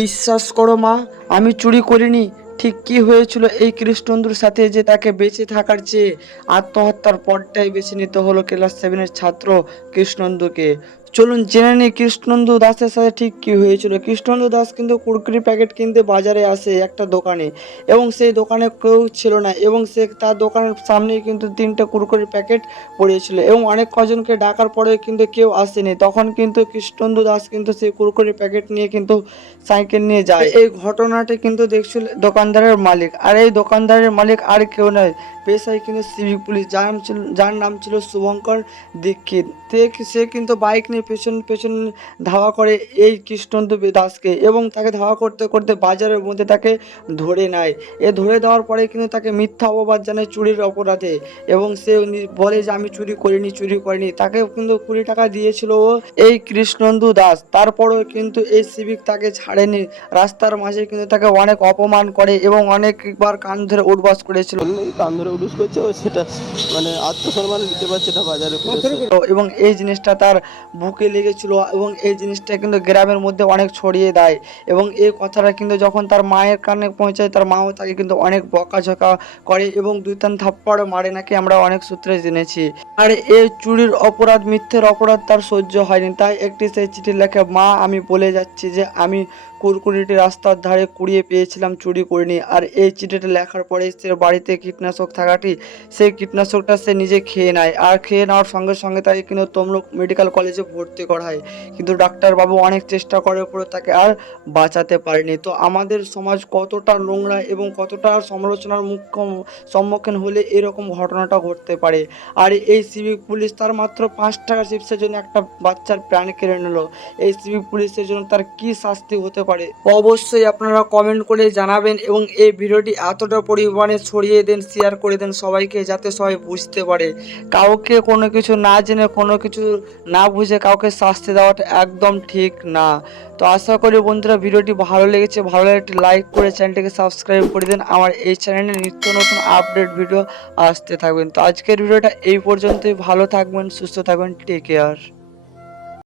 বিশ্বাস করো মা, আমি চুরি করিনি। ঠিক কি হয়েছিল এই কৃষ্ণন্দুর সাথে যে তাকে বেঁচে থাকার চেয়ে? আত্মহত্যার পরটাই বেছে নিতে হলো ক্লাস সেভেনের ছাত্র কৃষ্ণন্দুকে। চলুন জেনে নিই কৃষ্ণন্দু দাসের সাথে ঠিক কি হয়েছিল। কৃষ্ণন্দু দাস কিন্তু কুরকুরি প্যাকেট কিনতে বাজারে আসে একটা দোকানে এবং সেই দোকানে কেউ ছিল না এবং সে তার দোকানের সামনেই কিন্তু তিনটে কুরকুরির প্যাকেট পড়েছিল এবং অনেক কজনকে ডাকার পরেও কিন্তু কেউ আসেনি। তখন কিন্তু কৃষ্ণন্দু দাস কিন্তু সেই কুরকুরির প্যাকেট নিয়ে কিন্তু সাইকেল নিয়ে যায়। এই ঘটনাটি কিন্তু দেখছিল দোকানদারের মালিক। আর এই দোকানদারের মালিক আর কেউ নয়। পেশায় কিন্তু সিভিক পুলিশ, যার নাম ছিল যার নাম ছিল শুভঙ্কর দীক্ষিত। সে কিন্তু বাইক নিয়ে পেছন পেছন ধাওয়া করে এই কৃষ্ণন্দু দাসকে এবং তাকে ধাওয়া করতে করতে বাজারের মধ্যে তাকে ধরে নেয়। এ ধরে দেওয়ার পরে কিন্তু তাকে মিথ্যা অপবাদ জানায় চুরির অপরাধে এবং সে বলে যে, আমি চুরি করিনি চুরি করিনি। তাকে কিন্তু কুড়ি টাকা দিয়েছিল ও এই কৃষ্ণন্দু দাস। তারপরেও কিন্তু এই সিভিক তাকে ছাড়েনি। রাস্তার মাঝে কিন্তু তাকে অনেক অপমান করে এবং অনেকবার কান ধরে উঠবাস করেছিল। কান ধরে করছে ও সেটা মানে আত্মসম্মান দিতে পারছে না বাজারে এবং এই জিনিসটা তার বুকে লেগেছিল এবং এই জিনিসটা কিন্তু গ্রামের মধ্যে অনেক ছড়িয়ে দেয় এবং এই কথাটা কিন্তু যখন তার মায়ের কানে পৌঁছায়, তার মাও তাকে কিন্তু অনেক বকাঝকা করে এবং দুই তান থাপ্পড় মারে নাকি আমরা অনেক সূত্রে জেনেছি। আর এই চুরির অপরাধ, মিথ্যের অপরাধ তার সহ্য হয়নি। তাই একটি সেই চিঠি লেখে, মা, আমি বলে যাচ্ছি যে আমি কুরকুরিটি রাস্তার ধারে কুড়িয়ে পেয়েছিলাম, চুরি করিনি। আর এই চিঠিটা লেখার পরে সে বাড়িতে কীটনাশক থাকাটি সেই কীটনাশকটা সে নিজে খেয়ে নেয়। আর খেয়ে নেওয়ার সঙ্গে সঙ্গে তাকে কিন্তু তমলুক মেডিকেল কলেজে ভর্তি করা হয়। কিন্তু ডাক্তারবাবু অনেক চেষ্টা করার পরে তাকে আর বাঁচাতে পারেনি। তো আমাদের সমাজ কতটা নোংরা এবং কতটা সমালোচনার মুখ্য সম্মুখীন হলে এরকম ঘটনাটা ঘটতে পারে? আর এই সিভিক পুলিশ তার মাত্র পাঁচ টাকা চিপসের জন্য একটা বাচ্চার প্রাণ কেড়ে নিল। এই সিভিক পুলিশের জন্য তার কি শাস্তি হতে পারে? অবশ্যই আপনারা কমেন্ট করে জানাবেন এবং এই ভিডিওটি এতটা পরিমাণে ছড়িয়ে দেন শেয়ার করে দেন সবাইকে যাতে সবাই বুঝতে পারে। কাউকে কোনো কিছু না জেনে, কোনো কিছু না বুঝে কাউকে শাস্তি দেওয়াটা একদম ঠিক না। তো আশা করি বন্ধুরা ভিডিওটি ভালো লেগেছে, ভালো লাগলে একটি লাইক করে চ্যানেলটিকে সাবস্ক্রাইব করে দেন। আমার এই চ্যানেলে নিত্য নতুন আপডেট ভিডিও আসতে থাকবেন তো আজকের ভিডিওটা এই পর্যন্তই। ভালো থাকবেন, সুস্থ থাকবেন টেক কেয়ার